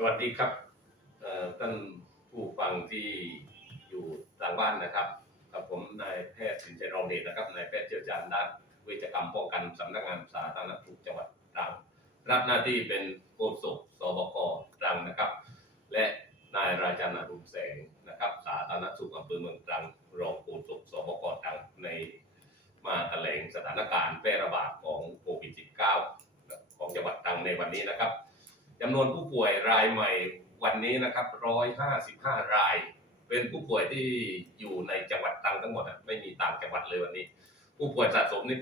สวัสดีครับท่านผู้ฟังที่อยู่ทางบ้านนะครับกับผมนายแพทย์สินเจรองเดชนะครับนายแพทย์เชี่ยวชาญด้านเวชกรรมป้องกันสำนักงานสาธารณสุขจังหวัดตรังรับหน้าที่เป็นโฆษกสบคตรังนะครับ และนายราชานารุมแสงนะครับ สาธารณสุขอำเภอเมืองตรังรองโฆษกสบคตรังในมาแถลงสถานการณ์แพร่ระบาดของโควิด -19 ของจังหวัดตรังในวันนี้นะครับ จำนวนผู้ป่วยรายใหม่วันนี้นะครับ 155 ราย เป็นผู้ป่วยที่อยู่ในจังหวัดตรังทั้งหมดอะไม่มีต่างจังหวัดเลยวันนี้ ผู้ป่วยสะสมนี่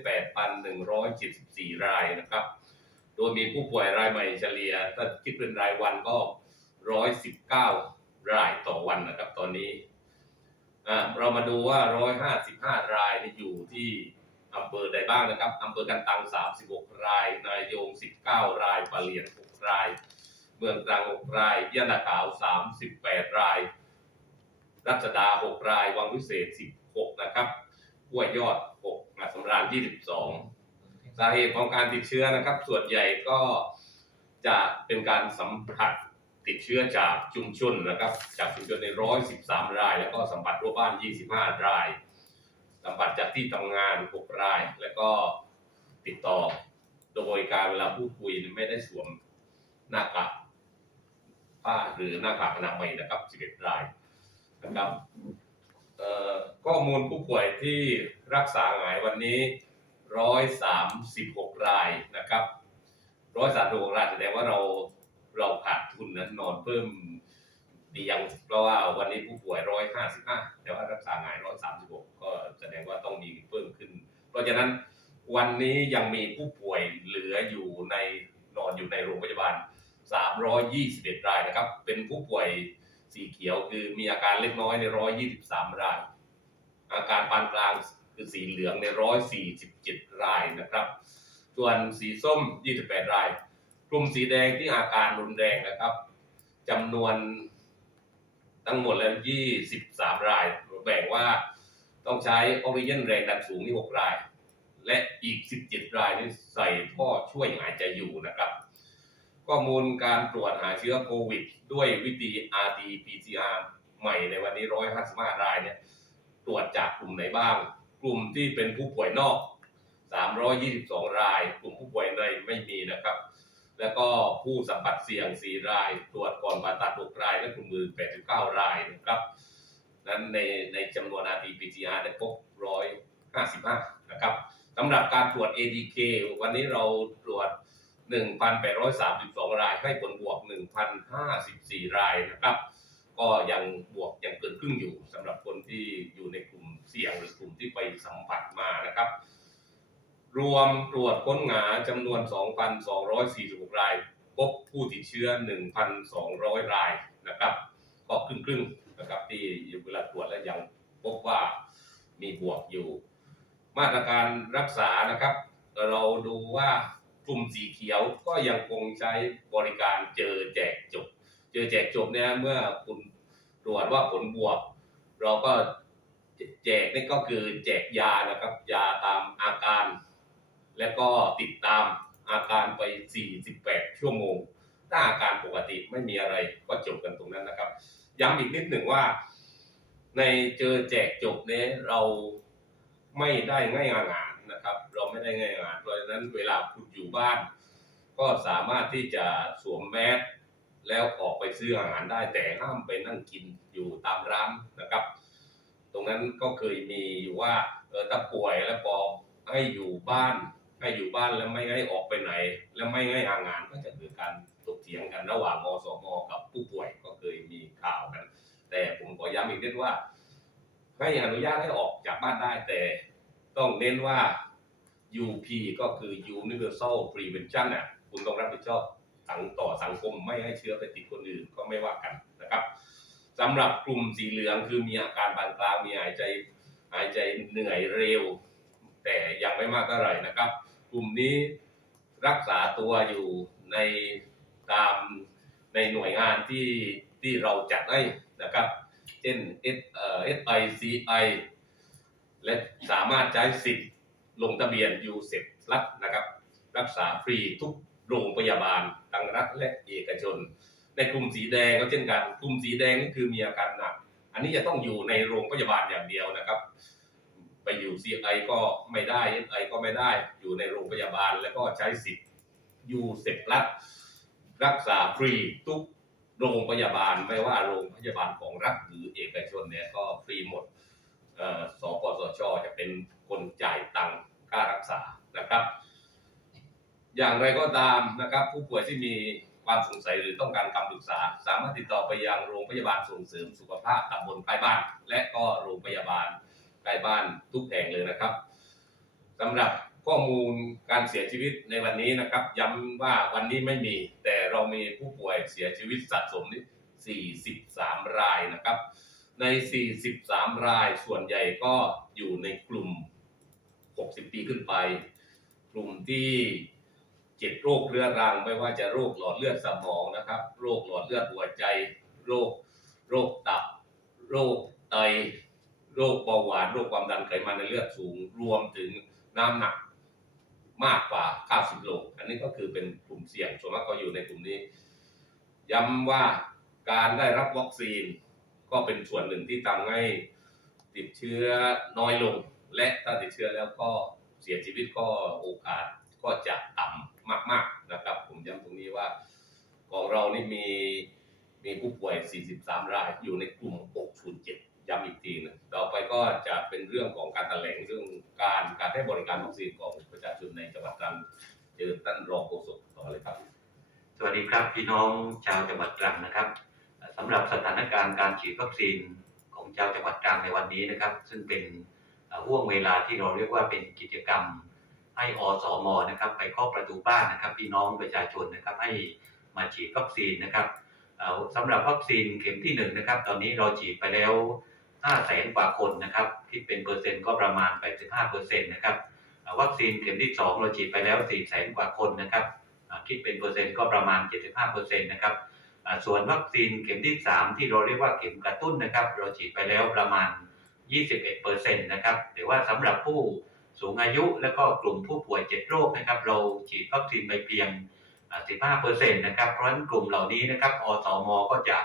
8,174 รายนะครับ โดยมีผู้ป่วยรายใหม่เฉลี่ยถ้าคิดเป็นรายวันก็ 119 รายต่อวันนะครับ ตอนนี้เรามาดูว่า 155 รายนี่อยู่ที่อำเภอใดบ้างนะครับอำเภอกันตัง 36 ราย นายง 19 รายปะเหลียน 6ราย เมืองตรัง 6 รายยะนาขาว 38 ราย รัชดา 6 ราย วังวิเศษ 16 นะครับห้วยยอด 6 มาสำราญ 22 สาเหตุของการติดเชื้อนะครับ ส่วนใหญ่ก็จะเป็นการสัมผัสติดเชื้อจากชุมชนนะครับ จากชุมชนใน 113 ราย แล้วก็สัมผัสทั่วบ้าน 25 ราย สัมผัสจากที่ทำงาน 6 ราย แล้วก็ติดต่อโดยการเวลาพูดคุยไม่ได้สวม หน้ากากผ้าหรือหน้ากากอนามัยนะครับ 11 รายนะครับข้อมูลผู้ป่วยที่รักษาหายวันนี้ 136 รายนะครับ 136 รายแสดงว่าเราเราขาดทุนนะนอนเพิ่มเตียงเพราะว่าวันนี้ผู้ป่วย 155 แต่ว่ารักษาหาย 136 ก็แสดงว่าต้องมีเพิ่มขึ้น เพราะฉะนั้นวันนี้ยังมีผู้ป่วยเหลืออยู่ในนอนอยู่ในโรงพยาบาล 321 รายนะครับ เป็นผู้ป่วยสีเขียวคือมีอาการเล็กน้อยใน 123 ราย อาการปานกลางคือสีเหลืองใน 147 รายนะครับ ส่วนสีส้ม 28 ราย กลุ่มสีแดงที่อาการรุนแรงนะครับจำนวนทั้งหมดแล้ว 23 ราย แบ่งว่าต้องใช้ออกซิเจนแรงดันสูงนี่ 6 ราย และอีก 17 รายนี่ใส่ท่อช่วยหายใจอยู่นะครับ ข้อมูลการตรวจหาเชื้อโควิด ด้วยวิธี RT-PCR ใหม่ในวันนี้ 155 รายเนี่ยตรวจจากกลุ่มไหนบ้าง กลุ่มที่เป็นผู้ป่วยนอก 322 ราย กลุ่มผู้ป่วยในไม่มีนะครับ แล้วก็ผู้สัมผัสเสี่ยง 4 ราย ตรวจก่อนผ่าตัด 6 ราย และกลุ่มมือ 89 รายนะครับนั้นในในจำนวน RT-PCR ได้พบ155 นะครับสำหรับการตรวจ ADK วันนี้เราตรวจ 1,832 ราย ให้ผลบวก 1,054 รายนะครับ ก็ยังบวกยังเกินครึ่งอยู่สำหรับคนที่อยู่ในกลุ่มเสี่ยงหรือกลุ่มที่ไปสัมผัสมานะครับ รวมตรวจค้นหาจำนวน 2,246 ราย พบผู้ติดเชื้อ 1,200 รายนะครับ ก็ครึ่งครึ่งๆนะครับที่เวลาตรวจแล้วยังพบว่ามีบวกอยู่ มาตรการรักษานะครับ เราดูว่า กลุ่มสีเขียวก็ยังคงใช้บริการเจอแจกจบ เจอแจกจบเนี่ยเมื่อคุณตรวจว่าผลบวก เราก็แจกนี่ก็คือแจกยานะครับยาตามอาการ และก็ติดตามอาการไป 48 ชั่วโมง ถ้าอาการปกติไม่มีอะไรก็จบกันตรงนั้นนะครับ ย้ำอีกนิดหนึ่งว่า ในเจอแจกจบเนี้เราไม่ได้ง่ายงานนะครับ เราไม่ได้ง่ายงานเพราะ นั้นเวลาคุณอยู่บ้าน ก็สามารถที่จะสวมแมสแล้วออกไปซื้ออาหารได้แต่ห้ามไปนั่งกินอยู่ตามร้านนะครับ ตรงนั้นก็เคยมีอยู่ว่าเออถ้าป่วยแล้วพอให้อยู่บ้าน ให้อยู่บ้านแล้วไม่ให้ออกไปไหน แล้วไม่ให้หางานก็จะเกิดการถกเถียงกันระหว่างมสมกับผู้ป่วยก็เคยมีข่าวกัน แต่ผมขอย้ำอีกนิดว่าให้อนุญาตให้ออกจากบ้านได้แต่ ต้องเน้นว่า UP ก็คือ Universal Prevention น่ะคุณต้องรับผิดชอบสังต่อสังคมไม่ให้เชื้อไปติดคนอื่นก็ไม่ว่ากันนะครับสำหรับกลุ่มสีเหลืองคือมีอาการปานกลางมีหายใจหายใจเหนื่อยเร็ว แต่ยังไม่มากเท่าไหร่นะครับ กลุ่มนี้รักษาตัวอยู่ในตามในหน่วยงานที่ที่เราจัดให้นะครับ เช่น S เอ่อ SICI และสามารถใช้สิทธิ์ ลงทะเบียนยูเซฟรัฐนะครับ รักษาฟรีทุกโรงพยาบาลทั้งรัฐและเอกชน ในกลุ่มสีแดงก็เช่นกัน กลุ่มสีแดงนี่คือมีอาการหนัก อันนี้จะต้องอยู่ในโรงพยาบาลอย่างเดียวนะครับ ไปอยู่ CI ก็ไม่ได้ SI ก็ไม่ได้อยู่ในโรงพยาบาลแล้วก็ใช้สิทธิ์ยูเสพรัฐรักษาฟรีทุกโรงพยาบาลไม่ว่าโรงพยาบาลของรัฐหรือเอกชนเนี่ยก็ฟรีหมดอ่อสปสชจะเป็น คนจ่ายตังค่ารักษานะครับ อย่างไรก็ตามนะครับ ผู้ป่วยที่มีความสงสัยหรือต้องการคำปรึกษา สามารถติดต่อไปยังโรงพยาบาลส่งเสริมสุขภาพตำบลใกล้บ้าน และก็โรงพยาบาลใกล้บ้านทุกแห่งเลยนะครับสำหรับข้อมูลการเสียชีวิตในวันนี้นะครับ ย้ำว่าวันนี้ไม่มี แต่เรามีผู้ป่วยเสียชีวิตสะสมนี่43 รายนะครับ ใน 43 รายส่วนใหญ่ก็อยู่ในกลุ่ม 60 ปีขึ้นไป กลุ่มที่เจ็ดโรคเรื้อรังไม่ว่าจะโรคหลอดเลือดสมองนะครับ โรคหลอดเลือดหัวใจ โรคโรคตับ โรคไต โรคเบาหวาน โรคความดันไขมันในเลือดสูง รวมถึงน้ำหนักมากกว่า 90โลอันนี้ก็คือเป็นกลุ่มเสี่ยงส่วนมากก็อยู่ในกลุ่มนี้ ย้ำว่าการได้รับวัคซีนก็เป็นส่วนหนึ่งที่ทำให้ติดเชื้อน้อยลง และถ้าติดเชื้อแล้วก็เสียชีวิตก็โอกาสก็จะต่ำมาก ๆนะครับ ผมย้ำตรงนี้ว่าของเรานี่มีมีผู้ป่วย 43 ราย อยู่ในกลุ่ม 607 ย้ำอีกทีหนึงต่อไปก็จะเป็นเรื่องของการแถลงเรื่องการการให้บริการวัคซีนของประชาชนในจังหวัดตรังเจอท่านรองโฆษกต่อเลยครับ สวัสดีครับพี่น้องชาวจังหวัดตรังนะครับสำหรับสถานการณ์การฉีดวัคซีนของชาวจังหวัดตรังในวันนี้นะครับ ซึ่งเป็น ห่วงเวลาที่เราเรียกว่าเป็นกิจกรรมให้อสมนะครับ ไปเคาะประตูบ้านนะครับ พี่น้องประชาชนนะครับให้มาฉีดวัคซีนนะครับสำหรับวัคซีนเข็มที่หนึ่งนะครับ ตอนนี้เราฉีดไปแล้ว5แสนกว่าคนนะครับคิดเป็นเปอร์เซ็นต์ก็ประมาณ 85เปอร์เซ็นต์นะครับวัคซีนเข็มที่สองเราฉีดไปแล้ว4แสนกว่าคนนะครับคิดเป็นเปอร์เซ็นต์ก็ประมาณ 75เปอร์เซ็นต์นะครับส่วนวัคซีนเข็มที่ 3 ที่เราเรียกว่าเข็มกระตุ้นนะครับ เราฉีดไปแล้วประมาณ 21เปอร์เซ็นะครับแต่ว่าสำหรับผู้สูงอายุและก็กลุ่มผู้ป่วย 7 โรคนะครับ เราฉีดวัคซีนไปเพียง 15เปอร์เซ็นะครับ เพราะฉะนั้นกลุ่มเหล่านี้นะครับ อสม ก็จะ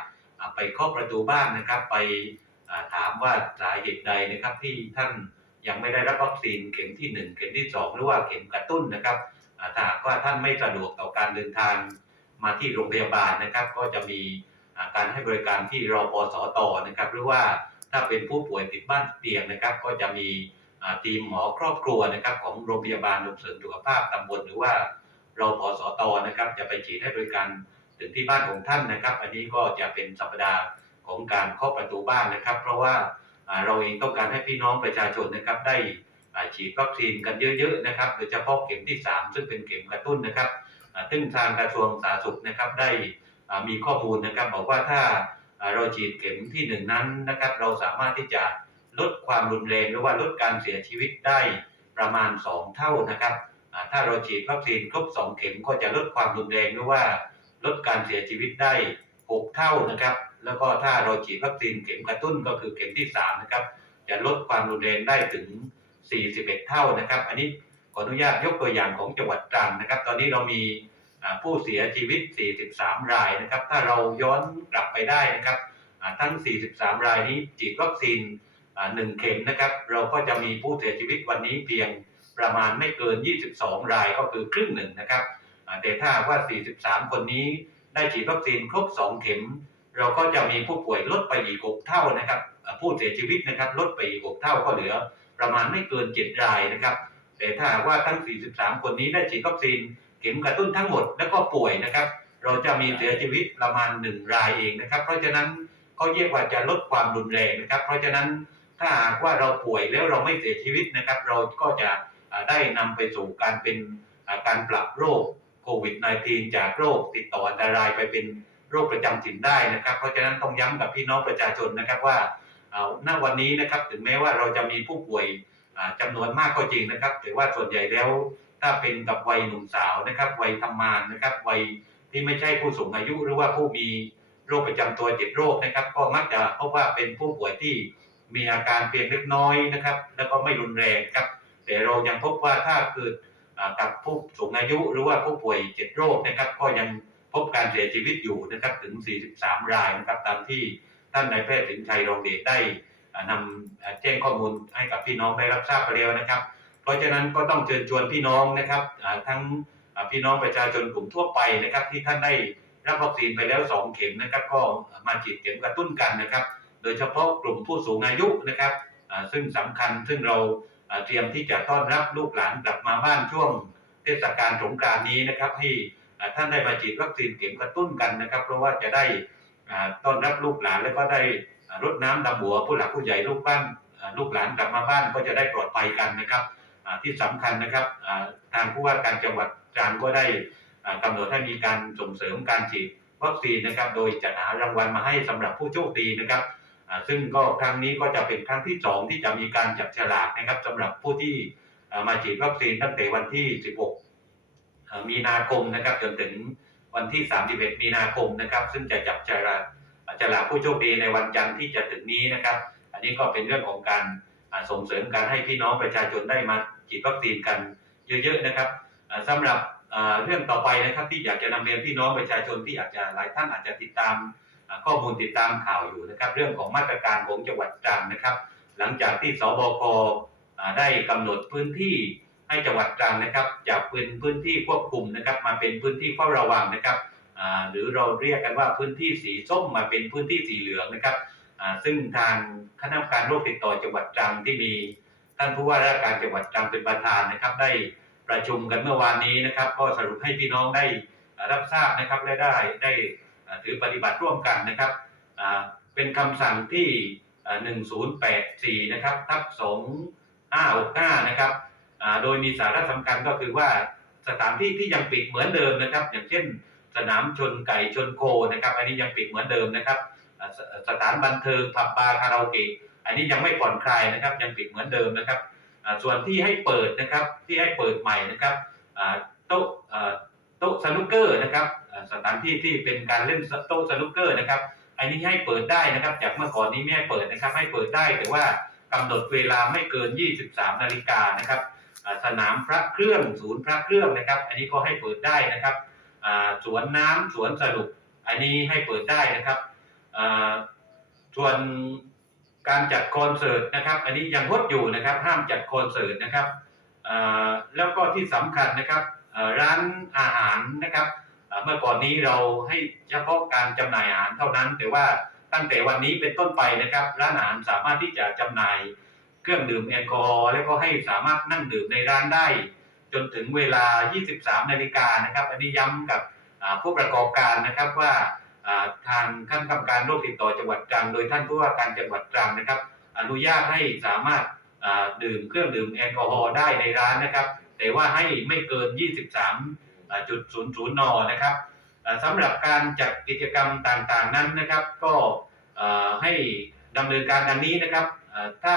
ไปเคาะประตูบ้านนะครับ ไปถามว่าสาเหตุใดนะครับที่ท่านยังไม่ได้รับวัคซีนเข็มที่ 1 เข็มที่ 2 หรือว่าเข็มกระตุ้นนะครับถ้าหากว่าท่านไม่สะดวกต่อการเดินทางมาที่โรงพยาบาลนะครับ ก็จะมีการให้บริการที่รอปสตนะครับ หรือว่า ถ้าเป็นผู้ป่วยติดบ้านเตียงนะครับ ก็จะมีทีมหมอครอบครัวนะครับ ของโรงพยาบาลส่งเสริมสุขภาพตำบลหรือว่าเรอปสตนะครับ จะไปฉีดให้บริการถึงที่บ้านของท่านนะครับ อันนี้ก็จะเป็นสัปดาห์ของการเคาะประตูบ้านนะครับ เพราะว่าเราเองต้องการให้พี่น้องประชาชนนะครับ ได้ฉีดวัคซีนกันเยอะๆนะครับโดยเฉพาะเข็มที่ 3 ซึ่งเป็นเข็มกระตุ้นนะครับซึ่งทางกระทรวงสาธารณสุขนะครับได้มีข้อมูลนะครับ บอกว่าถ้า เราฉีดเข็มที่ 1 นั้นนะครับเราสามารถที่จะลดความรุนแรงหรือว่าลดการเสียชีวิตได้ประมาณ 2 เท่านะครับถ้าเราฉีดวัคซีนครบ 2 เข็มก็จะลดความรุนแรงหรือว่าลดการเสียชีวิตได้ 6 เท่านะครับ แล้วก็ถ้าเราฉีดวัคซีนเข็มกระตุ้นก็คือเข็มที่ 3 นะครับ จะลดความรุนแรงได้ถึง 41 เท่านะครับ อันนี้ขออนุญาตยกตัวอย่างของจังหวัดตรังนะครับ ตอนนี้เรามี ผู้เสียชีวิต 43 รายนะครับ ถ้าเราย้อนกลับไปได้นะครับ ทั้ง 43 รายนี้ฉีดวัคซีนอ่าหนึ่งเข็มนะครับ เราก็จะมีผู้เสียชีวิตวันนี้เพียงประมาณไม่เกิน 22 รายก็คือครึ่งหนึ่งนะครับแต่ถ้าว่า 43 คนนี้ได้ฉีดวัคซีนครบ 2 เข็ม เราก็จะมีผู้ป่วยลดไปอีก 6 เท่านะครับ ผู้เสียชีวิตนะครับลดไปอีก 6 เท่าก็เหลือประมาณไม่เกิน 7 รายนะครับ แต่ถ้าว่าทั้ง 43 คนนี้ได้ฉีดวัคซีน เข็มกระตุ้นทั้งหมดแล้วก็ป่วยนะครับ เราจะมีเสียชีวิตประมาณ1รายเองนะครับ เพราะฉะนั้นเขาเรียกว่าจะลดความรุนแรงนะครับ เพราะฉะนั้นถ้าหากว่าเราป่วยแล้วเราไม่เสียชีวิตนะครับ เราก็จะได้นำไปสู่การเป็นการปรับโรคโควิด -19 จากโรคติดต่ออันตรายไปเป็นโรคประจำถิ่นได้นะครับ เพราะฉะนั้นต้องย้ำกับพี่น้องประชาชนนะครับว่าเอาณวันนี้นะครับถึงแม้ว่าเราจะมีผู้ป่วยอ่าจำนวนมากก็จริงนะครับแต่ว่าส่วนใหญ่แล้ว ถ้าเป็นกับวัยหนุ่มสาวนะครับ วัยทำงานนะครับ วัยที่ไม่ใช่ผู้สูงอายุหรือว่าผู้มีโรคประจำตัวเจ็ดโรคนะครับ ก็มักจะพบว่าเป็นผู้ป่วยที่มีอาการเพียงเล็กน้อยนะครับ แล้วก็ไม่รุนแรงครับ แต่เรายังพบว่าถ้าเกิดกับผู้สูงอายุหรือว่าผู้ป่วยเจ็ดโรคนะครับ ก็ยังพบการเสียชีวิตอยู่นะครับถึง 43 รายนะครับ ตามที่ท่านนายแพทย์สินชัยรองเดชได้นำแจ้งข้อมูลให้กับพี่น้องได้รับทราบไปแล้วนะครับ เพราะฉะนั้นก็ต้องเชิญชวนพี่น้องนะครับทั้งพี่น้องประชาชนกลุ่มทั่วไปนะครับ ที่ท่านได้รับวัคซีนไปแล้ว 2 เข็มนะครับ ก็มาฉีดเข็มกระตุ้นกันนะครับ โดยเฉพาะกลุ่มผู้สูงอายุนะครับซึ่งสำคัญซึ่งเราเตรียมที่จะต้อนรับลูกหลานกลับมาบ้านช่วงเทศกาลสงกรานต์นี้นะครับ ให้อ่ท่านได้มาฉีดวัคซีนเข็มกระตุ้นกันนะครับ เพราะว่าจะได้ต้อนรับลูกหลานแล้วก็ได้รดน้ำดำหัวผู้หลักผู้ใหญ่ลูกบ้านลูกหลานกลับมาบ้านก็จะได้ปลอดภัยกันนะครับ ที่สำคัญนะครับทางผู้ว่าการจังหวัดตรังก็ได้อ่ากำหนดให้มีการส่งเสริมการฉีดวัคซีนนะครับ โดยจัดหารางวัลมาให้สำหรับผู้โชคดีนะครับซึ่งก็ครั้งนี้ก็จะเป็นครั้งที่สองที่จะมีการจับฉลากนะครับสำหรับผู้ที่มาฉีดวัคซีนตั้งแต่วันที่ 16 มีนาคมนะครับจนถึงวันที่ 31 มีนาคมนะครับ ซึ่งจะจับฉลากฉลากผู้โชคดีในวันจันทร์ที่จะถึงนี้นะครับ อันนี้ก็เป็นเรื่องของการ ส่งเสริมการให้พี่น้องประชาชนได้มาฉีดวัคซีนกันเยอะๆนะครับอ่าสำหรับเรื่องต่อไปนะครับที่อยากจะนำเรียนพี่น้องประชาชนที่อาจจะหลายท่านอาจจะติดตามข้อมูลติดตามข่าวอยู่นะครับ เรื่องของมาตรการของจังหวัดตรังนะครับ หลังจากที่สบคได้กำหนดพื้นที่ให้จังหวัดตรังนะครับ จากเป็นพื้นที่ควบคุมนะครับ มาเป็นพื้นที่เฝ้าระวังนะครับหรือเราเรียกกันว่าพื้นที่สีส้มมาเป็นพื้นที่สีเหลืองนะครับซึ่งทาง คณะกรรมการโรคติดต่อจังหวัดตรังที่มีท่านผู้ว่าราชการจังหวัดตรังเป็นประธานนะครับ ได้ประชุมกันเมื่อวานนี้นะครับ ก็สรุปให้พี่น้องได้รับทราบนะครับและได้ได้ถือปฏิบัติร่วมกันนะครับเป็นคำสั่งที่ 1084 นะครับทับ2565นะครับโดยมีสาระสำคัญก็คือว่าสถานที่ที่ยังปิดเหมือนเดิมนะครับ อย่างเช่น สนามชนไก่ชนโคนะครับ อันนี้ยังปิดเหมือนเดิมนะครับ สถานบันเทิงผับบาร์คาราโอเกะอันนี้ยังไม่ผ่อนคลายนะครับยังปิดเหมือนเดิมนะครับส่วนที่ให้เปิดนะครับที่ให้เปิดใหม่นะครับโต๊ะโต๊ะสนุกเกอร์นะครับสถานที่ที่เป็นการเล่นโต๊ะสนุกเกอร์นะครับอันนี้ให้เปิดได้นะครับ จากเมื่อก่อนนี้ไม่ให้เปิดนะครับให้เปิดได้แต่ว่ากำหนดเวลาไม่เกิน 23 นาฬิกานะครับสนามพระเครื่องศูนย์พระเครื่องนะครับ อันนี้ก็ให้เปิดได้นะครับสวนน้ำสวนสนุกอันนี้ให้เปิดได้นะครับ ส่วนการจัดคอนเสิร์ตนะครับ อันนี้ยังงดอยู่นะครับ ห้ามจัดคอนเสิร์ตนะครับแล้วก็ที่สำคัญนะครับร้านอาหารนะครับ เมื่อก่อนนี้เราให้เฉพาะการจำหน่ายอาหารเท่านั้น แต่ว่าตั้งแต่วันนี้เป็นต้นไปนะครับ ร้านอาหารสามารถที่จะจำหน่ายเครื่องดื่มแอลกอฮอล์และก็ให้สามารถนั่งดื่มในร้านได้ จนถึงเวลา 23 นาฬิกานะครับ อันนี้ย้ำกับผู้ประกอบการนะครับว่า ทางคณะกรรมการโรคติดต่อจังหวัดตรัง โดยท่านผู้ว่าการจังหวัดตรังนะครับ อนุญาตให้สามารถดื่มเครื่องดื่มแอลกอฮอล์ได้ในร้านนะครับ แต่ว่าให้ไม่เกิน 23.00 นนะครับอ่าสำหรับการจัดกิจกรรมต่างๆนั้นนะครับ ก็ให้ดำเนินการดังนี้นะครับ ถ้า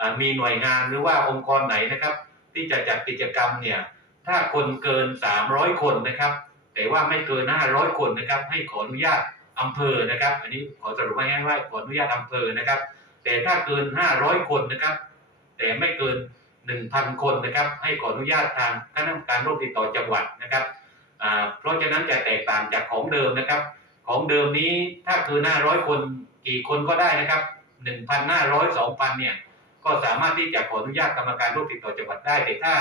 อ่ามีหน่วยงานหรือว่าองค์กรไหนนะครับ ที่จะจัดกิจกรรมเนี่ยถ้าคนเกิน 300 คนนะครับ แต่ว่าไม่เกิน500คนนะครับ ให้ขออนุญาตอำเภอนะครับ อันนี้ขอสรุปง่ายๆว่าขออนุญาตอำเภอนะครับ แต่ถ้าเกิน500คนนะครับ แต่ไม่เกิน1,000คนนะครับ ให้ขออนุญาตทางคณะกรรมการโรคติดต่อจังหวัดนะครับอ่าเพราะฉะนั้นจะแตกต่างจากของเดิมนะครับ ของเดิมนี้ถ้าเกิน500คนกี่คนก็ได้นะครับ1,500 2,000เนี่ยก็สามารถที่จะขออนุญาตกรรมการโรคติดต่อจังหวัดได้แต่ถ้า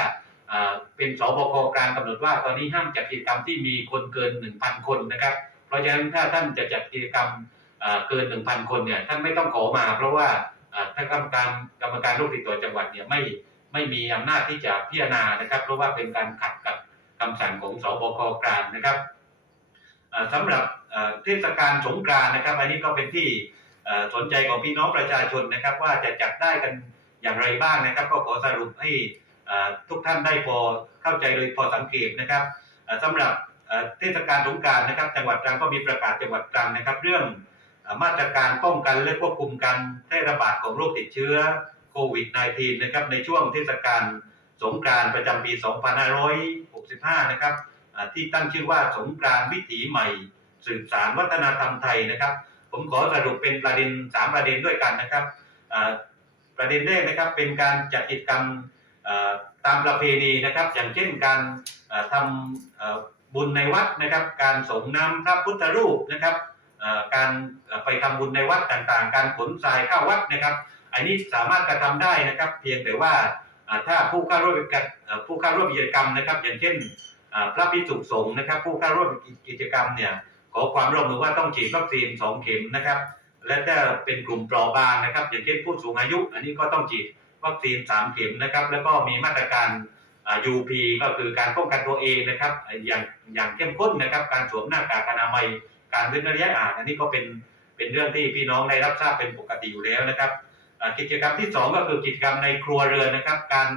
เป็นสบคกลางกำหนดว่าตอนนี้ห้ามจัดกิจกรรมที่มีคนเกิน 1,000 คนนะครับ เพราะฉะนั้นถ้าท่านจะจัดกิจกรรมเกิน 1,000 คนเนี่ยท่านไม่ต้องขอมา เพราะว่าอ่าถ้ากรรมการกรรมการโรคติดต่อจังหวัดเนี่ยไม่ไม่มีอำนาจที่จะพิจารณานะครับ เพราะว่าเป็นการขัดกับคำสั่งของสบคกลางนะครับอ่าสำหรับเทศกาลสงกรานนะครับ อันนี้ก็เป็นที่สนใจของพี่น้องประชาชนนะครับ ว่าจะจัดได้กันอย่างไรบ้างนะครับ ก็ขอสรุปให้ ทุกท่านได้พอเข้าใจโดยพอสังเกตนะครับอ่าสำหรับเทศกาลสงกานต์นะครับ จังหวัดตรังก็มีประกาศจังหวัดตรังนะครับ เรื่องมาตรการป้องกันและควบคุมการแพร่ระบาดของโรคติดเชื้อโควิด -19 นะครับในช่วงเทศกาลสงกานต์ประจำปี 2565 นะครับที่ตั้งชื่อว่าสงกานต์วิถีใหม่ สืบสารวัฒนธรรมไทยนะครับ ผมขอสรุปเป็นประเด็นสามประเด็นด้วยกันนะครับ ประเด็นแรกนะครับเป็นการจัดกิจกรรม ตามประเพณีนะครับ อย่างเช่นการทำบุญในวัดนะครับ การส่งน้ำพระพุทธรูปนะครับการไปทำบุญในวัดต่างๆ การขนทรายเข้าวัดนะครับ อันนี้สามารถกระทำได้นะครับ เพียงแต่ว่าถ้าผู้เข้าร่วมกิจผู้เข้าร่วมกิจกรรมนะครับ อย่างเช่นพระพิสุสงฆ์นะครับ ผู้เข้าร่วมกิจกรรมเนี่ยขอความร่วมมือว่าต้องฉีดวัคซีนสองเข็มนะครับ และถ้าเป็นกลุ่มเปราะบางนะครับ อย่างเช่นผู้สูงอายุ อันนี้ก็ต้องฉีด วัคซีน3เข็มนะครับ แล้วก็มีมาตรการ UP ก็คือการป้องกันตัวเองนะครับ อย่างอย่างเข้มข้นนะครับ การสวมหน้ากากอนามัย การเว้นระยะห่างอันนี้ก็เป็นเป็นเรื่องที่พี่น้องได้รับทราบเป็นปกติอยู่แล้วนะครับกิจกรรมที่ 2 ก็คือกิจกรรมในครัวเรือนนะครับ การ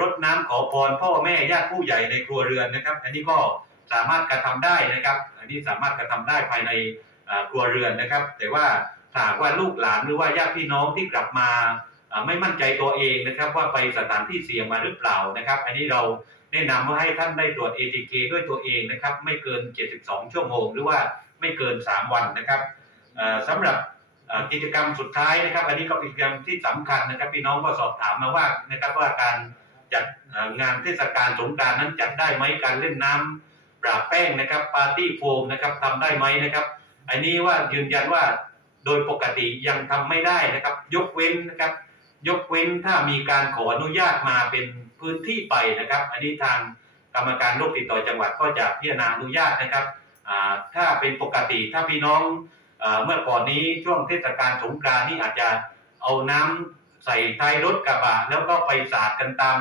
รดน้ำขอพรพ่อแม่ญาติผู้ใหญ่ในครัวเรือนนะครับ อันนี้ก็สามารถกระทำได้นะครับ อันนี้สามารถกระทำได้ภายในครัวเรือนนะครับ แต่ว่าหากว่าลูกหลานหรือว่าญาติพี่น้องที่กลับมา ไม่มั่นใจตัวเองนะครับ ว่าไปสถานที่เสี่ยงมาหรือเปล่านะครับ อันนี้เราแนะนำว่าให้ท่านได้ตรวจ ATK ด้วยตัวเองนะครับ ไม่เกิน 72 ชั่วโมง หรือว่าไม่เกิน 3 วันนะครับอ่าสำหรับกิจกรรมสุดท้ายนะครับ อันนี้ก็เป็นกิจกรรมที่สำคัญนะครับ พี่น้องก็สอบถามมาว่านะครับว่าการจัดงานเทศกาลสงกรานต์นั้นจัดได้ไหมการเล่นน้ำปราบแป้งนะครับปาร์ตี้โฟมนะครับทำได้ไหมนะครับ อันนี้ว่ายืนยันว่าโดยปกติยังทำไม่ได้นะครับ ยกเว้นนะครับ ยกเว้นถ้ามีการขออนุญาตมาเป็นพื้นที่ไปนะครับ อันนี้ทางกรรมการโรคติดต่อจังหวัดก็จะพิจารณาอนุญาตนะครับถ้าเป็นปกติถ้าพี่น้องอเมื่อก่อนนี้ช่วงเทศกาลสงกรานต์นี่อาจจะเอาน้ำใส่ท้ายรถกระบะแล้วก็ไปสาดกันตาม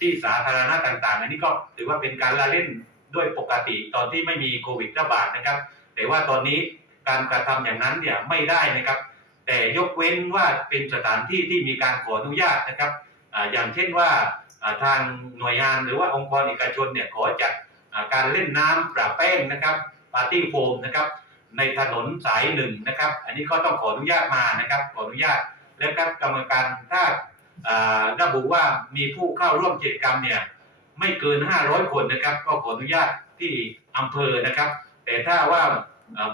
ที่สาธารณะต่างๆ อันนี้ก็ถือว่าเป็นการละเล่นด้วยปกติตอนที่ไม่มีโควิดระบาดนะครับ แต่ว่าตอนนี้การกระทำอย่างนั้นเนี่ยไม่ได้นะครับ แต่ยกเว้นว่าเป็นสถานที่ที่มีการขออนุญาตนะครับอย่างเช่นว่าทางหน่วยงานหรือว่าองค์กรเอกชนเนี่ยขอจัดการเล่นน้ำประแป้งนะครับปาร์ตี้โฟมนะครับในถนนสายหนึ่งนะครับ อันนี้ก็ต้องขออนุญาตมานะครับ ขออนุญาตแล้วก็กรรมการถ้าระบุว่ามีผู้เข้าร่วมกิจกรรมเนี่ยไม่เกิน 500 คนนะครับ ก็ขออนุญาตที่อำเภอนะครับ แต่ถ้าว่า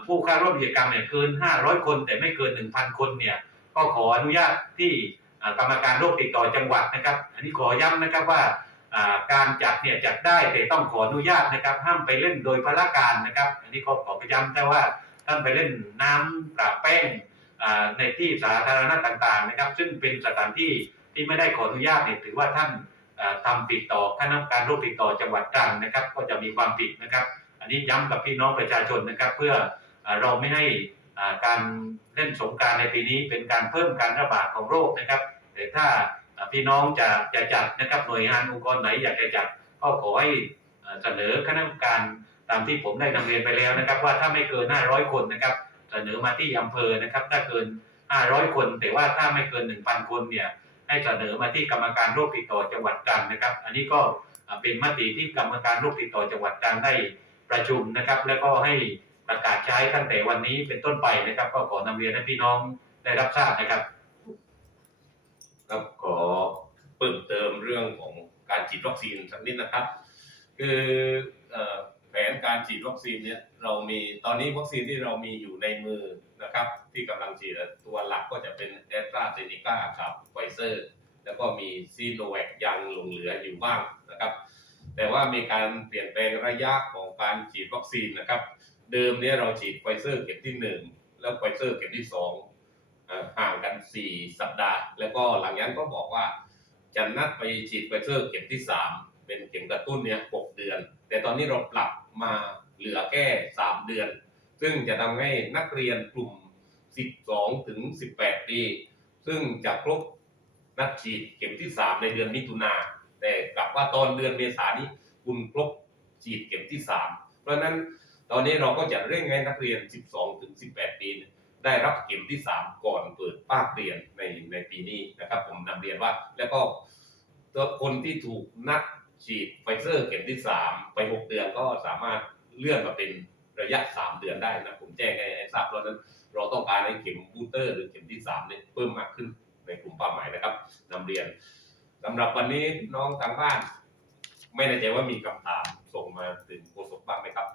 ผู้เข้าร่วมกิจกรรมเนี่ยเกิน 500 คน แต่ไม่เกิน 1,000 คนเนี่ยก็ขออนุญาตที่กรรมการโรคติดต่อจังหวัดนะครับ อันนี้ขอย้ำนะครับว่าการจัดเนี่ยจัดได้แต่ต้องขออนุญาตนะครับ ห้ามไปเล่นโดยพละการนะครับ อันนี้ก็ขอย้ำแต่ว่าท่านไปเล่นน้ำประแป้งในที่สาธารณะต่างๆนะครับ ซึ่งเป็นสถานที่ที่ไม่ได้ขออนุญาตเนี่ยถือว่าท่านอ่าทำผิดต่อคณะกรรมการโรคติดต่อจังหวัดตรังนะครับ ก็จะมีความผิดนะครับ อันนี้ย้ำกับพี่น้องประชาชนนะครับ เพื่อเราไม่ให้การเล่นสงการในปีนี้เป็นการเพิ่มการระบาดของโรคนะครับแต่ถ้าพี่น้องจะจะจัดนะครับหน่วยงานองค์กรไหนอยากจะจัดก็ขอให้เสนอคณะกรรมการตามที่ผมได้นำเรียนไปแล้วนะครับ ว่าถ้าไม่เกิน 500 คนนะครับ เสนอมาที่อำเภอนะครับ ถ้าเกิน 500 คน แต่ว่าถ้าไม่เกิน 1,000 คนเนี่ยให้เสนอมาที่กรรมการโรคติดต่อจังหวัดตรังนะครับ อันนี้ก็เป็นมติที่กรรมการโรคติดต่อจังหวัดตรังได้ ประชุมนะครับ แล้วก็ให้ประกาศใช้ตั้งแต่วันนี้เป็นต้นไปนะครับ ก็ขอนำเรียนให้พี่น้องได้รับทราบนะครับครับขอเพิ่มเติมเรื่องของการฉีดวัคซีนสักนิดนะครับ คืออแผนการฉีดวัคซีนเนี่ยเรามีตอนนี้วัคซีนที่เรามีอยู่ในมือนะครับ ที่กำลังฉีดตัวหลักก็จะเป็นแอสตราเซเนกากับไฟเซอร์ แล้วก็มีซีโนแวคยังหลงเหลืออยู่บ้าง แต่ว่ามีการเปลี่ยนแปลงระยะของการฉีดวัคซีนนะครับ เดิมเนี่ยเราฉีดไฟเซอร์เข็มที่หนึ่งแล้วไฟเซอร์เข็มที่สองห่างกัน 4 สัปดาห์ แล้วก็หลังจากนั้นก็บอกว่าจะนัดไปฉีดไฟเซอร์เข็มที่ 3 เป็นเข็มกระตุ้นเนี่ย6เดือน แต่ตอนนี้เราปรับมาเหลือแค่ 3 เดือน ซึ่งจะทำให้นักเรียนกลุ่ม 12 ถึง 18 ปี ซึ่งจะครบนัดฉีดเข็มที่ 3 ในเดือนมิถุนา แต่กลับว่าตอนเดือนเมษานี้คุณครบฉีดเข็มที่ 3 เพราะฉะนั้นตอนนี้เราก็จะเร่งให้นักเรียน 12 ถึง 18 ปีได้รับเข็มที่ 3 ก่อนเปิดภาคเรียนในในปีนี้นะครับผมนำเรียนว่า แล้วก็ตัวคนที่ถูกนัดฉีดไฟเซอร์เข็มที่ 3 ไป 6 เดือนก็สามารถเลื่อนมาเป็นระยะ 3 เดือนได้นะผมแจ้งให้ทราบเพราะนั้นเราต้องการให้เข็มบูสเตอร์หรือเข็มที่3เนี่ยเพิ่มมากขึ้นในกลุ่มเป้าหมายนะครับนำเรียน สำหรับวันนี้น้องทางบ้าน ไม่แน่ใจว่ามีคำถามส่งมาถึงโฆษกบ้างไหมครับ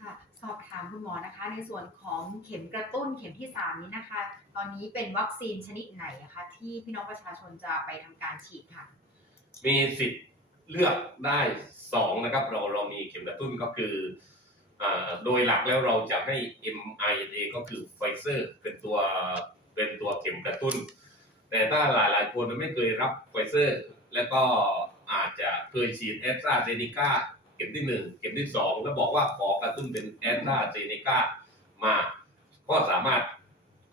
ค่ะสอบถามคุณหมอนะคะ ในส่วนของเข็มกระตุ้นเข็มที่ 3 นี้นะคะ ตอนนี้เป็นวัคซีนชนิดไหนนะคะที่พี่น้องประชาชนจะไปทำการฉีดค่ะ มีสิทธิ์เลือกได้สองนะครับ เราเรามีเข็มกระตุ้นก็คืออ่าโดยหลักแล้วเราจะให้ mRNA ก็คือไฟเซอร์เป็นตัวเป็นตัวเข็มกระตุ้น แต่ถ้าหลายๆ คนไม่เคยรับไฟเซอร์ แล้วก็อาจจะเคยฉีดแอสตราเซเนกาเข็มที่หนึ่งเข็มที่สองแล้วบอกว่าขอกระตุ้นเป็นแอสตราเซเนกามา ก็สามารถ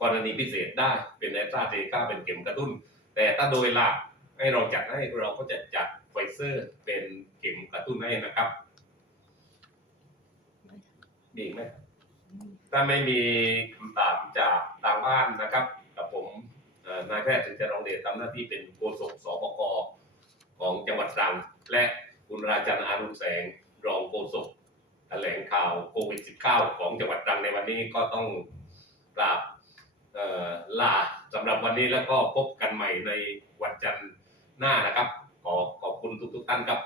กรณีพิเศษได้เป็นแอสตราเซเนกาเป็นเข็มกระตุ้น แต่ถ้าโดยหลักให้เราจัดให้เราก็จะจัดไฟเซอร์เป็นเข็มกระตุ้นให้นะครับมีไหมถ้าไม่มีคำถามจากทางบ้านนะครับกับผม นายแพทย์สินเจรองเดชทำหน้าที่เป็นโฆษกสบกของจังหวัดตรัง และคุณราจันทร์อารุณแสงรองโฆษกแถลงข่าวโควิด -19 ของจังหวัดตรังในวันนี้ก็ต้องกราบลาสำหรับวันนี้แล้วก็พบกันใหม่ในวันจันทร์หน้านะครับ ขอขอบคุณทุกๆท่านครับ